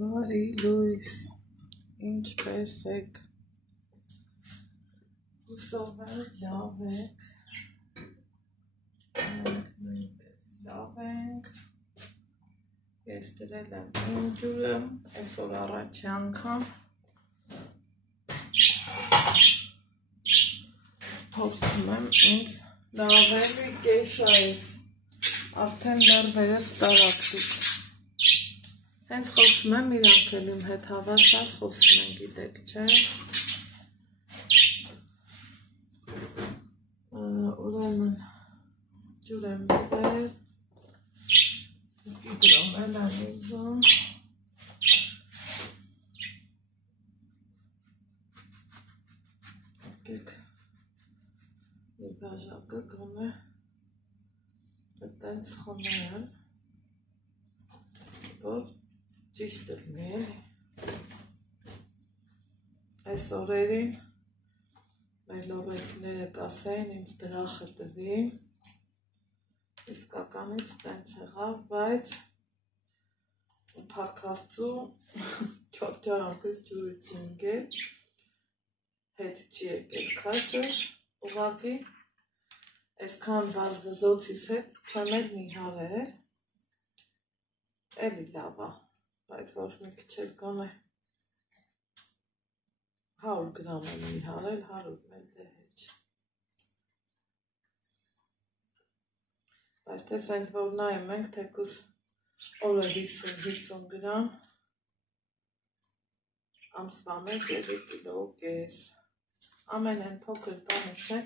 Բարի լույս, ինչպես եք, հուսով եմ լավ եք, մենք նույնպես լավ ենք, ես դրել եմ իմ ջուրը, այսօր առաջի անգամ, փորձում եմ ինձ լավելի կեշայես, արդեն ներվերս տարակցուց, հենց խոսում եմ, իրանք էլ իմ հետ հավասար խոսում են, գիտեք, չէ, ուրեմն ջուր եմ դվել, դրում էլ եմ իզում, գեք, մի բաժակը գոնե տենց խմեմ, որ ճիշտ լինի էլի, այս օրերին մեր լոռեցիները կասեին ինձ դրախը տվի, իսկականից տենց եղավ, բայց փառք Աստծու 4 անգամ ջուրը չի ընկել, հետ չի եկել քաշս, ուղղակի այսքան վազվզոցից հետ չեմ էլ նիհարել, էլի լավ է, բայց ոչ մի քիչ էլ գոնե 100 գրամ եմ նիհարել, 100-ն էլ դե հեչ, բայց թե սենց որ նայում ենք, թեկուզ օրը 50 գրամ, ամսվա մեջ 3 կիլո կես, ամեն են փոքր բանը չէ,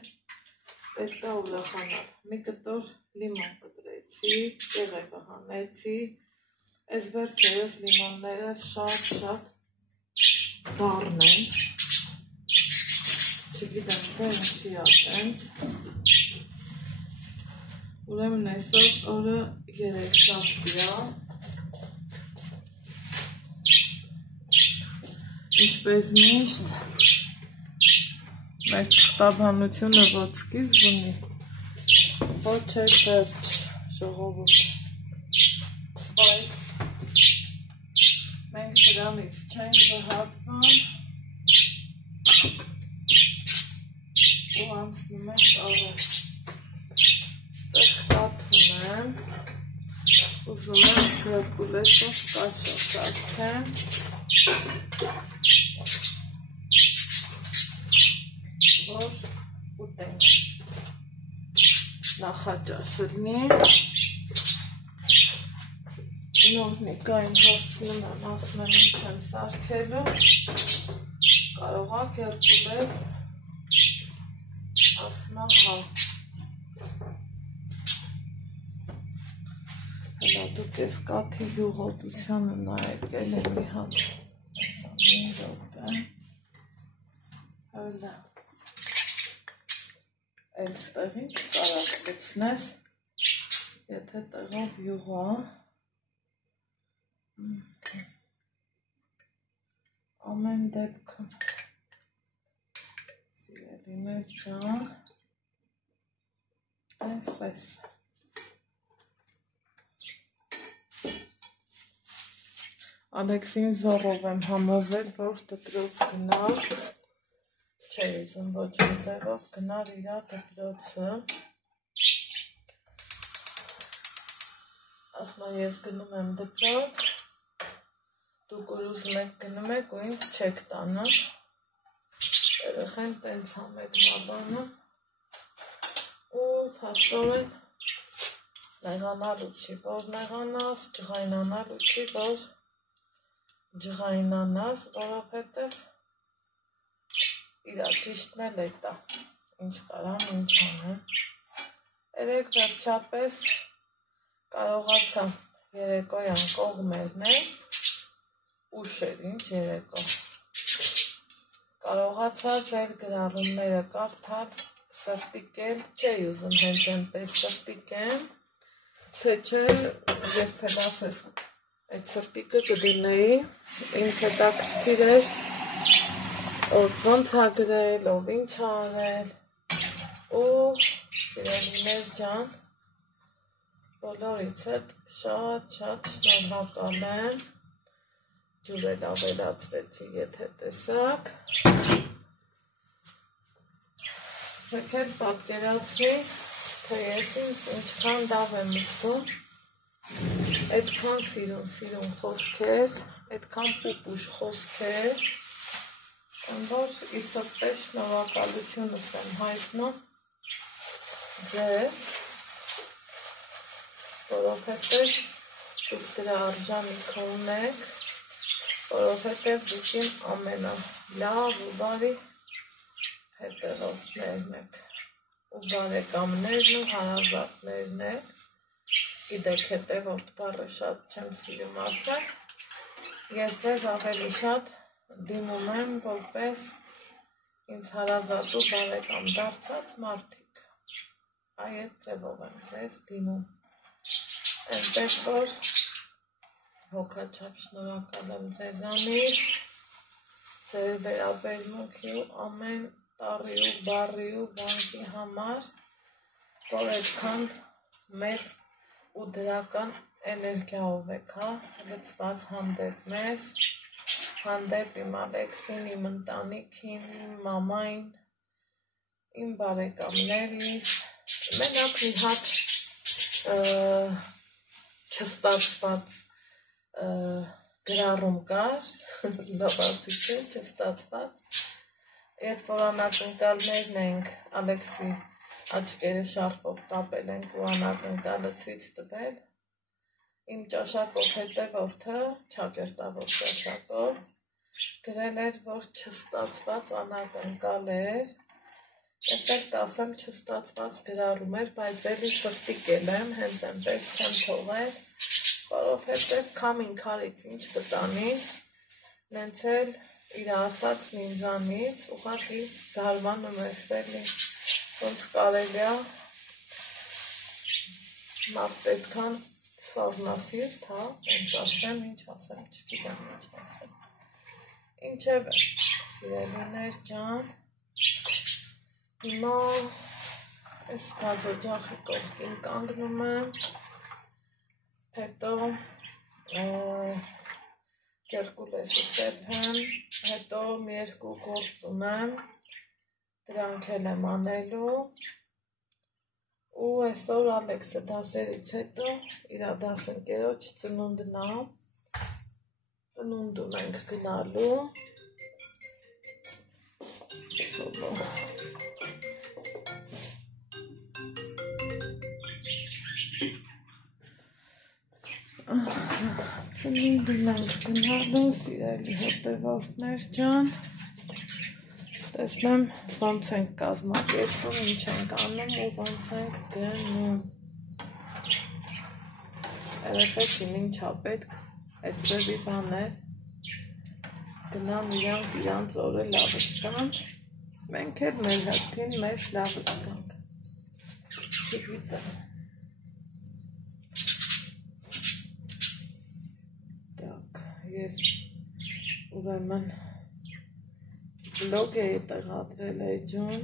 պետք է ուրախանալ, մի կտոր լիմոն կտրեցի, կեղևը հանեցի, այս վերջերս լիմոնները շատ դառն են, չգիտեմ թե ինչի ատենց, ուրեմն այսօր օրը 3 շաբթի ինչպես միշտ մեր թղթաբանությունը ոչ սկիզբ ունի, ոչ էլ վերջ ժողովուրդ, բայց մենք դրանից չենք վհատվում ու անցնում ենք առող, ստեղ կաթ ունեմ, ուզում եմ հերկուլեսով կաշա սարքեմ, որ ուտենք, նախաճաշը լինի, նորնիկային հարցնում եմ, ասում եմ ինչ եմ սարքելու, կարող ա հերկուլես, ասում եմ հա, հելա դուք ես կաթի յուղոտությանը նայեք, էլ եմ մի հատ, ասա մի րոպե, հելա, էլ ստեղին չկարակ գցնես, եթե տեղով յուղա, ամեն դեպքում, սիրելի մեր ջան, այս, Ալեքսին զոռով եմ համոզել, որ դպրոց գնալ, չէ ուզում ոչ մի ձևով գնալ իրա դպրոցը, ասմա ես գնում եմ դպրոց, դուք որ ուզում եք գնում եք ու ինձ չեք տանը, երեխեն տենց համետնաբանը ու փաստորեն նեղանալու չի, որ նեղանաս, ջղայնանալու չի, որ ջղայնանաս, որովհետև իրա ճիշտն էլ է տա, ինչ կարամ, ինչ անեմ, երեկ վերջապես կարողացա երեկոյան կողմել մեզ, ուշ էր, ինչ երեկո, կարողացա ձեր գրառումները կարդալ, սրտիկել, չէի ուզում հենց այնպես սրտիկեմ, թե չէ երբել ասես, այդ սրտիկը կդինեի, ինձ հետաքրքիր էր, ով ոնց ա գրել, ով ինչ ա արել, ու սիրելիներ ջան, բոլորից հետ շատ շնորհակալ եմ, ջուրել ավելացրեցի, եթե տեսակ։ Եկել պատկերացրի, թե ես ինձ ինչքան լավ եմ զգում, այդքան սիրուն խոսքեր, այդքան պուպուշ խոսքեր, որ իսկապես շնորհակալությունս եմ հայտնում ձեզ, որովհետև դուք դրա արժանիքը ունեք, որովհետև դուք իմ ամենալավ ու բարի հետևորդներն եք ու բարեկամներն ու հարազատներն եք։ Գիտեք, հետևորդ բառը շատ չեմ սիրում ասել, ես ձեզ ավելի շատ դիմում եմ որպես ինձ հարազատ ու բարեկամ դարձած մարդիկ, այդ ձևով եմ ձեզ դիմում, այնպես որ հոգաչափ շնորհակալ եմ ձեզանից, ձեր վերաբերմունքի ու ամեն տառի ու բառի ու բանկի համար, որ այդքան մեծ ու դրական էներգիայով եք լցված հանդեպ մեզ, հանդեպ իմ Ալեքսին, իմ ընտանիքին, իմ մամային, իմ բարեկամներիս, մենակ մի հատ չստացված գրառում կար, լավացիք է, չստացված, երբ որ անակնկալներն ենք Ալեքսի աչքերը շարֆով կապել ենք ու անակնկալը ցույց տվել, իմ ճաշակով հետևորդը, չակերտավոր ճաշակով, գրել էր, որ չստացված անակնկալ էր, ես էլ կասեմ չստացված գրառում էր, բայց էլի սրտիկել եմ, հենց այնպես չեմ թողել, որովհետև քամին քարից ինչ կտանի, նենց էլ իր ասածն ինձանից ուղղակի զարմանում էր էլի, ոնց կարելի է մարդ պետքան սառնասիրտ, ոնց ասեմ, ինչ ասեմ, չգիտեմ ինչ ասեմ, ինչևէ, սիրելիներ ջան, հիմա այս գազօջախի կողքին կանգնում եմ, հետո Կերկուլեսը շեփեմ, հետո մի երկու գործ ունեմ, դրանք էլ եմ անելու, ու այսօր Ալեքսը դասերից հետո իր դասընկերոջ ծնունդն է, ծնունդում ենք գնալու, ծնունդում ենք գնալու, սիրելի հետևորդներ ջան, տեսնեմ ոնց ենք կազմակերպում, ինչ ենք անում ու ոնց ենք գնում, երեխեքին ինչա պետք, այդ ձևի բաներ, գնամ իրանք իրանց օրը լավս կան, մենք էլ մեր հերթին մեզ լավս կանք, չգիտեմ, ես ուրեմն բլոգ էի տեղադրել էջում,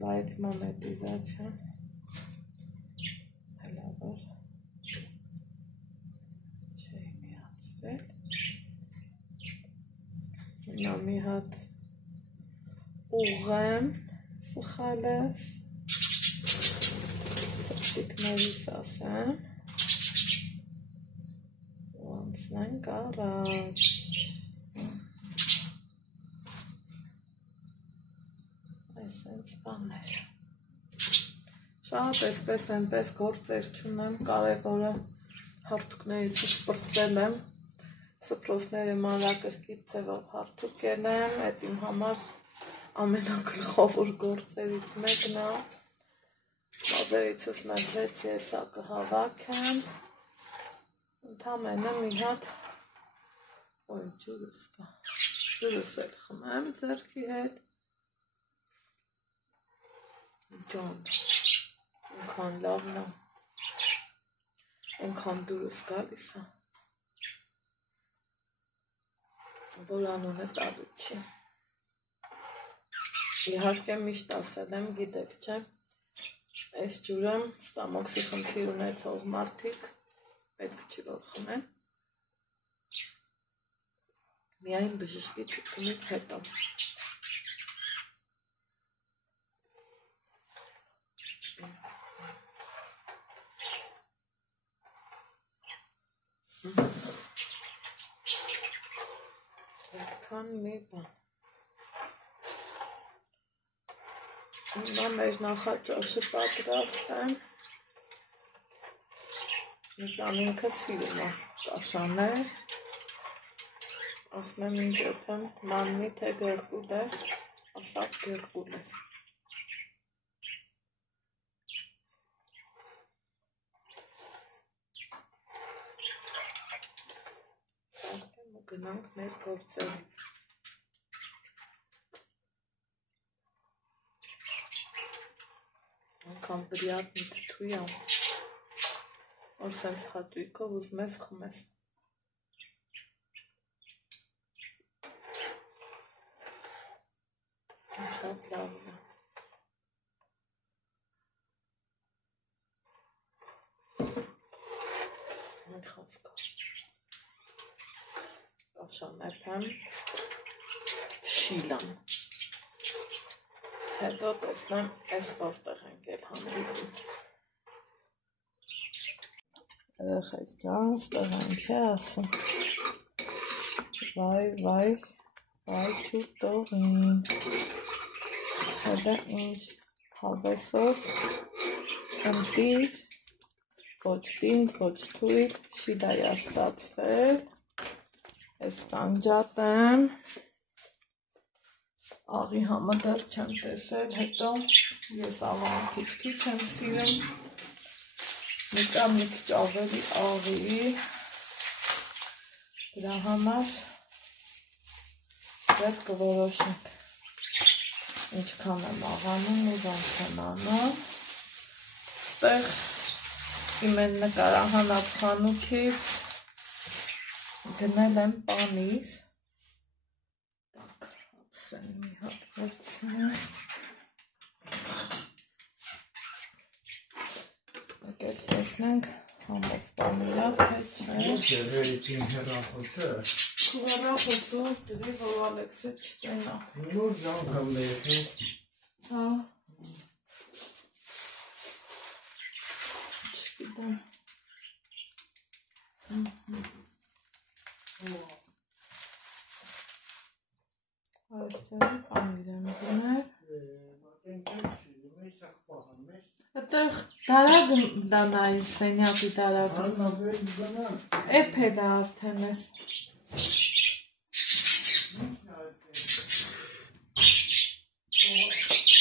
բայց մոնետիզացիան հելավոր չէի միացրել, հիմա մի հատ ուղեմ սխալես, սրտիկներիս ասեմ, անցնենք առաջ, այսենց բաներ, շատ այսպես այնպես գործեր չունեմ, կարևորը հարթուկներիցս պրծել եմ, սպրոցները մանրակրկիտ ձևով հարթուկել եմ, այդ իմ համար ամենագլխավոր գործերից մեկն է, մազերիցս մեղվեց եսա կհավաքեմ, ընդամենը մի հատ, ոյ ջուրս կա, ջուրս էլ խմեմ ձեռքի հետ, ջան, ինքան լավն է, ինքան դուրս գալիս է, որ անունը տալու չի, իհարկե միշտ ասել եմ, գիտեք չէ, այս ջուրը ստամոքսի խնդիր ունեցող մարդիկ պետք չի որ խմեն, Միայն բժշկի ցուցումից հետո։ Այդքան մի բան։ Հիմա մեր նախաճաշը պատրաստ է։ Նիկան ինքը սիրում է կաշաներ։ Ասում եմ ինչ եթեմ մանմի թե գերկուլ ես, ասավ գերկուլ ես։ Գնանք մեր գործերի։ Անգամ պրիատնի թթույ ամ, որ սենց հատույքով ուզում ես խմես։ Շատ լավ է։ Մի խոսքով։ Կաշաներն շիլան։ Հետո տեսնեմ ես որտեղ ենք էլ համրուտին։ Երեխեք ջան, ստեղ են չէ ասում։ Վայ չուտողին։ Հետո ինչ հավեսով ընտիր, ոչ պինդ, ոչ թույլ, շիլայա ստացվել։ Ես կանջատ եմ, աղի համը դեռ չեմ տեսել, հետո ես աղան քիչ եմ սիրում, միտա մի քիչ ավելի աղի, դրա համար դեռ կորոշենք, ինչքան եմ աղանում ու ոնց եմ անում, ստեղ իմ են նկարահանած խանութից դնել եմ պանիր, տակ, ապսեն մի հատ վերցնեմ, եկեք տեսնենք համով պանիրա, թե չէ։ Ջերվերիքին հեռախոսը։ Հեռախոսով դրի, որ Ալեքսը չտենա։ Նոր անգամ ներքին։ Հա։ Չգիտեմ։ Այստեղի պանիր եմ դնել։ Այդտեղ դարագ դանայի սենյակի դարագը։ Էփ է դա արդեն ես։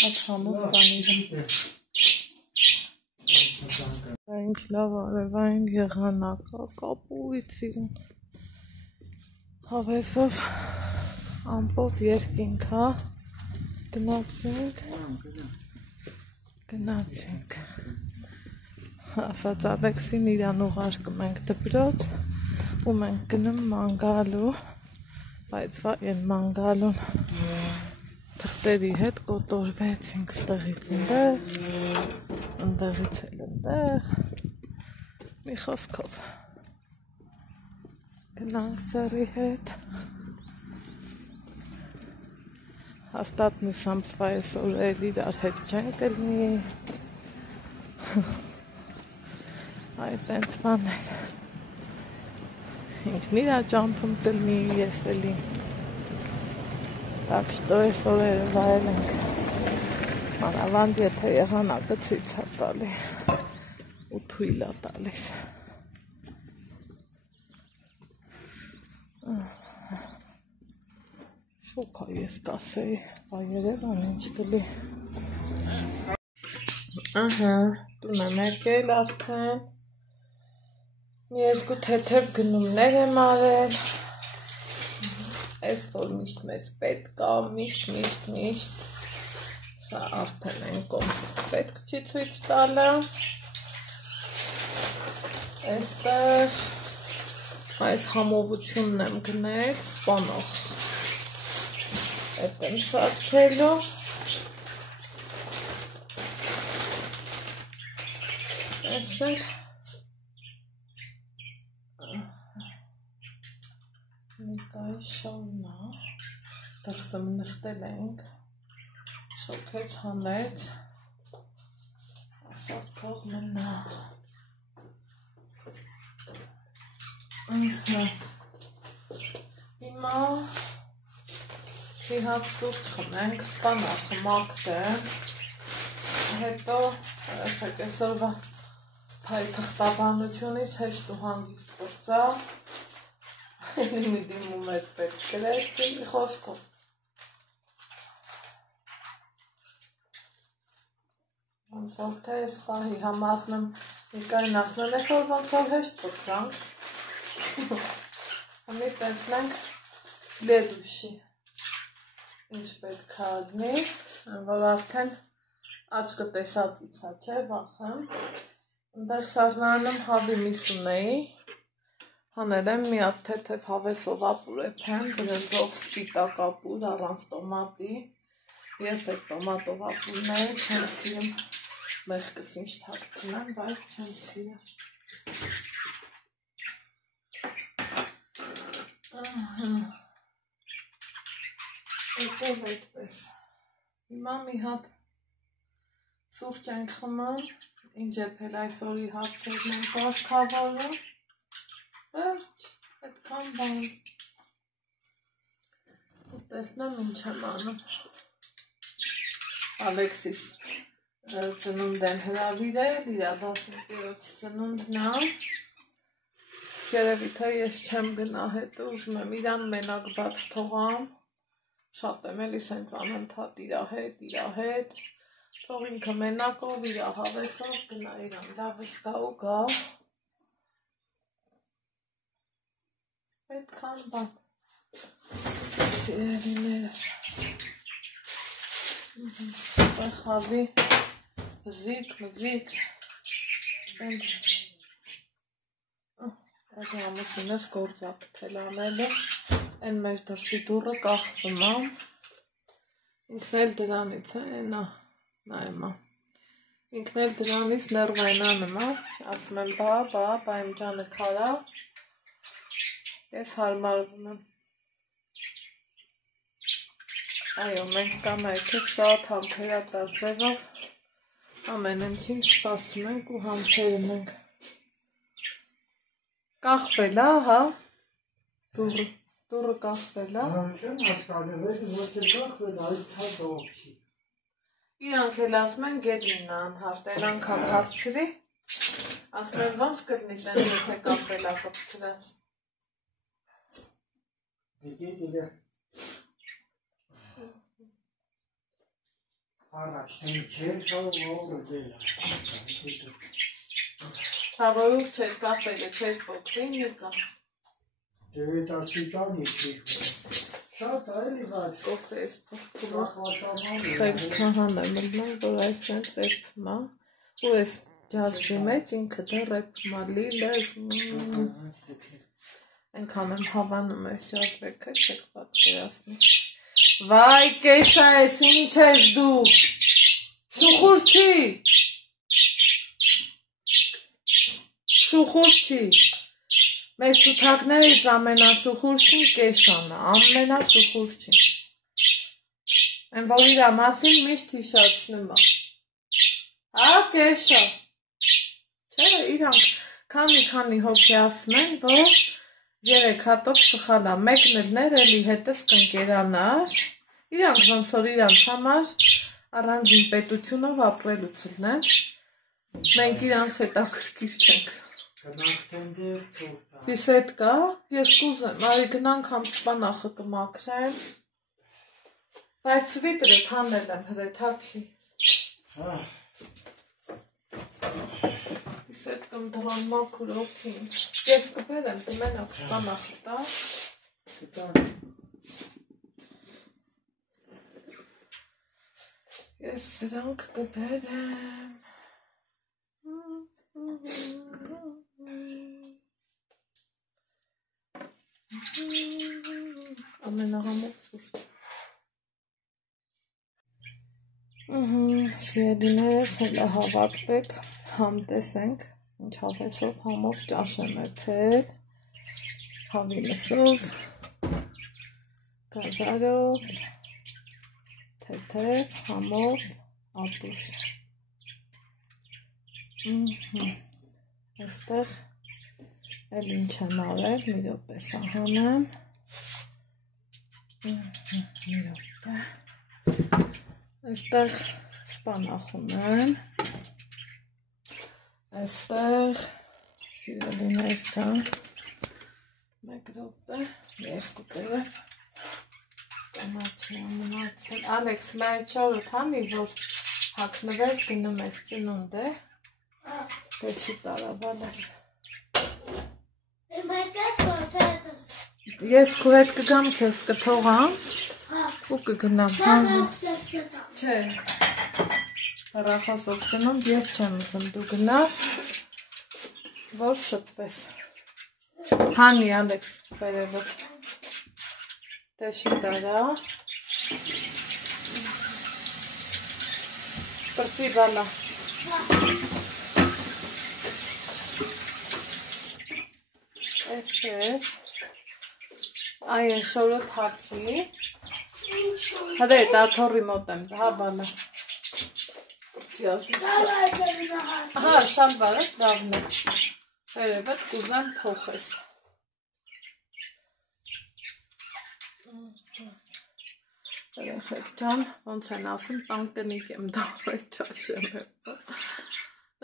Այդ համով պանիրը։ Ինչ լավ արևային եղանակա, կապույտ սիրում։ Հավեսով ամպով երկինք, հա, գնացինք, ասաց Ալեքսին իրան ուղարկում ենք դպրոց, ու մենք գնում մանգալու, բայց վայ են մանգալուն թղթերի հետ կոտորվեցինք ստեղից ընդեղից էլ ընդեղ, մի խոսքով, գնանք ծերի հետ, հաստատ մյուս ամսվա այսօր էլ իրար հետ չենք ելնի, այդ տենց բաներ, ինքն իրա ճամփում տնի, ես էլի, так что այսօր վայել ենք, մանավանդ եթե եղանակը ցույց է տալի ու թույլ է տալիս։ Շոք է ես կասեի, Երևան ինչ կլի։ Ահա, տուն եմ եկել արդեն, մի երկու թեթև գնումներ եմ արել, այս որ միշտ մեզ պետք է, միշտ, սա արդեն են կոմ պետք չի ցույց տալը, այստեղ այս համովությունն եմ գնել, սպանող, այդ եմ սարքելու, այսել, Կայի շոուն է, դրսում նստել ենք, շոքեց հանեց, ասավ թող մնա, հիմա մի հատ սուրճ խմենք, սպանա խմակտ է, հետո այսօրվա թղթաբանությունից հեշտ ու հանգիստ գործա, մի դիմում էդ պետք գրեցի խոսքով։ Ոնց որ թե ես խահի համ ասնեմ, Նիկարին ասնում եմ, այսօր ոնց որ հեշտ գործանք, համի տեսնենք սլեդուշի, ինչ պետք է ագնի, որ արդեն աչկը տեսածից է, չէ, վախեմ, ընդեղ սարնանում հավի միս ունեի, հանել եմ մի հատ թեթև հավեսով ապուր էփեմ, գրեզով սպիտակ ապուր, առանց տոմատի, ես այդ տոմատով ապուրները չեմ սիրում, մեղկս ինչ թաքցնեմ, բայց չեմ սիրում։ Ետև այդպես, հիմա մի հատ սուրճ ենք խմում, ինչ էփել այսօրի հարցերն են կարգավորում, վերջ, այդքան բան, ու տեսնեմ ինչ եմ անում, Ալեքսիս ծնունդ են հրավիրել, իրա 15-րդ ծնունդն է, երևի թե ես չեմ գնա հետո, ուզում եմ իրան մենակ բաց թողամ, շատ եմ էլի սենց անընդհատ իրա հետ, թող ինքը մենակով իրա հավեսով գնա իրան լավս գա ու գա, այդքան բան, սիրելիներս, խավի վզիկ, ընչ, այդ ամուսինս գործակ թելանել է, են մեր դրսի դուրը կախվում է, ինքն էլ դրանից է, նայմա, ինքն էլ դրանից ներվայնանում է, ասում եմ բա իմ ջանը քարա, ես հարմարվում եմ, այո, մենք կամ այդքեզ շատ համբերատար ձևով ամեն ինչին սպասում ենք ու համբերում ենք, կախվել է, հա, դուրը կախվել է, չեմ հասկանում, ես ոչ է կախվել, այս ցած ողքի, իրանք էլ ասում են գետնին անհարդ, էլ անգամ հարցրի, ասում են ոնց կրնի տեն եթե կապվել է կպցրած, դիտի առաջ չէր ողը դել Թավորուր չես կախվելը, չես պոքրին եկա, դեվետ արցիտան իչի, շատ այլի վաճ, կոֆե ես պոքրում, խելքը հանեմ ելման, որ այս ենք էպմա, ու ես ջազի մեջ ինքը դեր էպմա լիլես, ենքան եմ հավանում ես ջազվեքը, չեք պատկերասնի, վայ կեշա ես, ինչ ես դու, շուխուր չի, մեր սութակներից ամենաշուխուր չին կեշան է, ամենաշուխուր չի, են որ իրա մասին միշտ հիշացնում է, հա կեշա, չէ իրանք քանի հոգի ասում են, որ 3 հատով սխալ է, մեկն էլ ներելի հետս կընկերանար, իրանք ոնց որ իրանք համար առանձին պետությունով ապրելուց են, մենք իրանք հետաքրքիր չենք, Պիսետ կա, ես կուզեմ, արի գնանք համ սպանախը կմաքրեմ, բայց սվիտրը հանել եմ հրեթակի, Պիսետ կմ դրան մաքուր օքին, ես կբերեմ, դու մենակ սպանախը տա, ես սրանք կբերեմ, ամենահամով սուրճ, սիրելիներս հելա հավատվեք, համ տեսենք, ինչ հավեսով համով ճաշ եմ էփել, հավի մսով, Գազարով, թեթև, համով, ապուշ։ Այստեղ էլ ինչ եմ արել, մի րոպե սահանեմ։ Մի րոպե։ Այստեղ սպանախ ունեմ։ Այստեղ սիրելիներ ջան, մեկ րոպե, երկու տերև կանաչի մնացել։ Ալեքս, լայք շորը քանի որ հագնվես գնում ես ծնունդ է։ Դեշի տարավալես։ Ես քո հետ կգամ քեզ կթողամ ու կգնամ։ Չէ։ Հեռախոս օգնում ես չեմ ուզում դու գնաս որ շտվես։ Հանի Ալեքս վերևը։ Դեշի տարա։ Պրծի բալա։ Ես այ շորը թափի։ Հədə դաթորի մոտ եմ, հա բալա։ Հա, շալվարը լավն է։ Վերևդ կուզեմ փոխես։ Երեխեք ջան, ոնց են ասում, տանկնիկ եմ դարել չաշեմ է։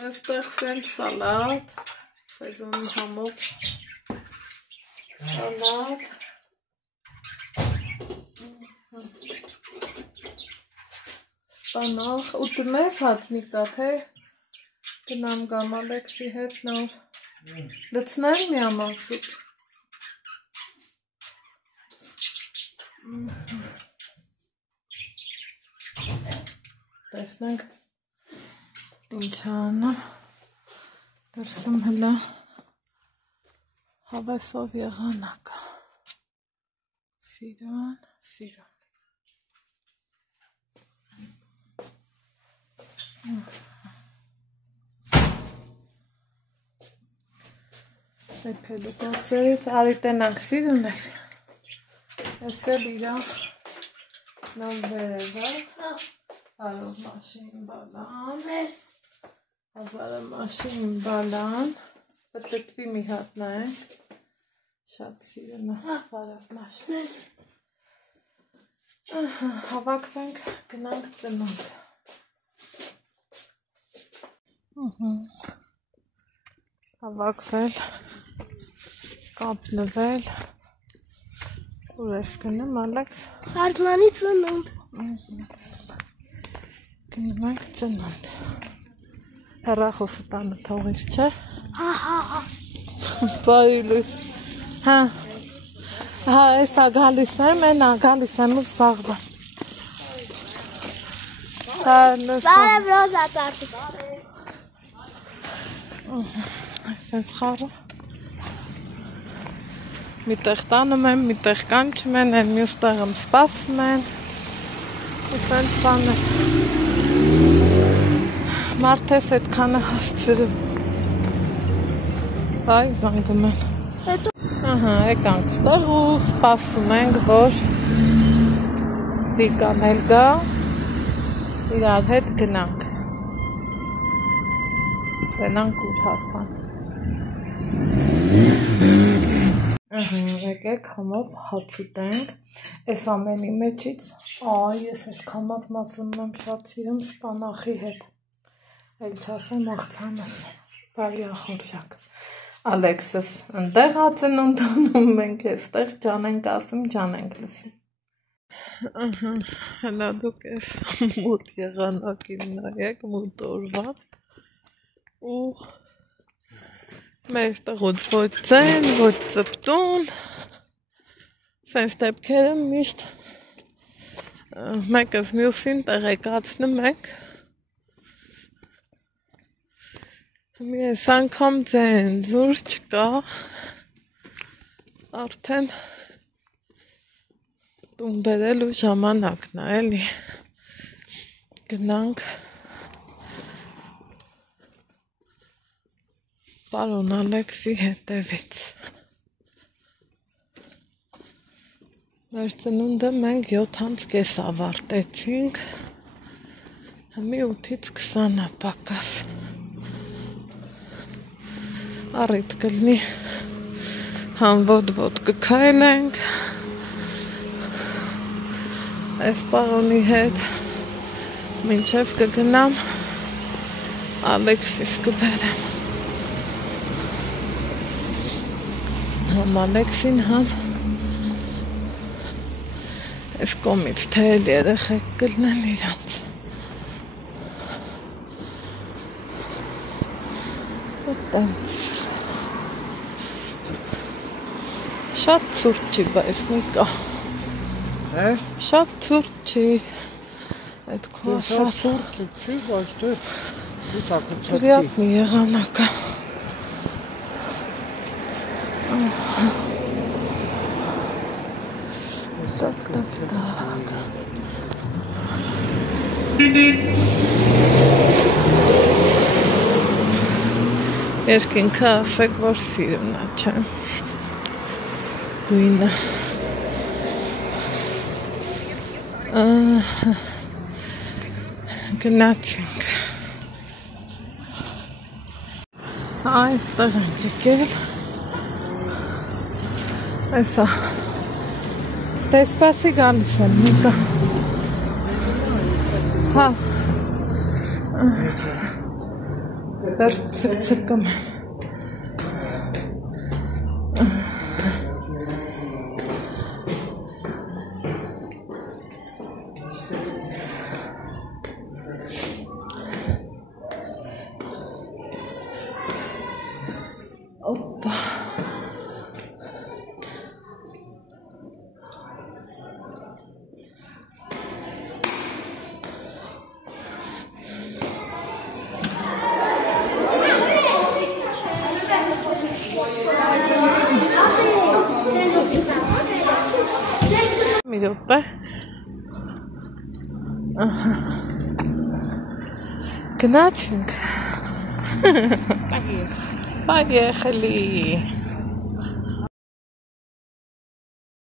Այստեղ սենց սալատ, սեզոնի համով սալատ, սպանախ, ու դմես հացնիկա, թե գնամ գամ Ալեքսի հետ նոր, լծնեմ մի աման սուպ։ Տեսնենք ինչ անեմ, դրսում հլը հավեսով եղանակը, սիրուն, սիրուն։ Էպելու գործերից արի տենանք սիրուն ես, ես էլ իրավ նոմ վերևատ, հարով մաշին բալան, հազարը մաշին բալան, պտտվի մի հատ նայենք, շատ սիրունը, հարով մաշին, հավակվենք, գնանք ծնունդ, հավակվել, կապնվել, ուր ես գնում Ալեքս, Հարգմանի ծնունդ, գնում ենք ծնունդ, հեռախոսը տանը թողիր չէ, բարի լույս, հա, էսա գալիս եմ, ենա գալիս եմ ու զբաղվա, բարև Ռոզա տարտի, այսենց խարը, միտեղ տանում եմ, միտեղ կանչում են, են մյուս տեղում սպասում են, այսենց բաններ, մարդ ես էդ կանը հասցրում, բայ զանգում են, եկանք ստեղ ու սպասում ենք, որ Վիկան էլ գա, իրար հետ գնանք, գնանք ուր հասան, եկեք համով հաց ուտենք, ես ամենի մեջից, ես ես կամած մածունում եմ շատ սիրում սպանախի հետ, էլ չասեմ աղցանս, բարի ախորժակ, Ալեքսս ընդեղ հացն ընդունում մենք եստեղ ջան ենք ասում, ջան ենք լսում, հնա դուք ես մութ եղանակին նայեք, մութ օրվան, ու մեր տղուց ոչ ծեն, ոչ ծպտուն, սենց դեպքերը միշտ մեկս մյուսին տեղեկացնում ենք, մի ես անգամ ձեն զուր չկա, արդեն տուն բերելու ժամանակն է, էլի, գնանք, պարոն Ալեքսի հետևից, Մեր ծնունդը մենք 7:30 ավարտեցինք, հիմի 8-ից 20-ը պակաս, առիթ կլինի համ ոտ-ոտ կքայլենք, այս պաղոնի հետ մինչև կգնամ Ալեքսիս կբերեմ, համ Ալեքսին համ Այս կոմից թե էլ երեխեք կլնեն իրանց Ոտենց Շատ ծուրտ չի բայց Նիկա Շատ ծուրտ չի Այդ քո ասած Չի, բայց դե Պրիատնի եղանակա Так. Երկինքը ասեք, որ սիրուն է, չէ։ Գույնը։ Գնացինք։ Այստեղ ենք եկել։ Այսա։ Տեսպասի գալիս եմ, Նիկա։ Հա։ Վերջ ցկցկում եմ։ Օպա։ Մի րոպե։ Գնացինք։ Պայեխելի։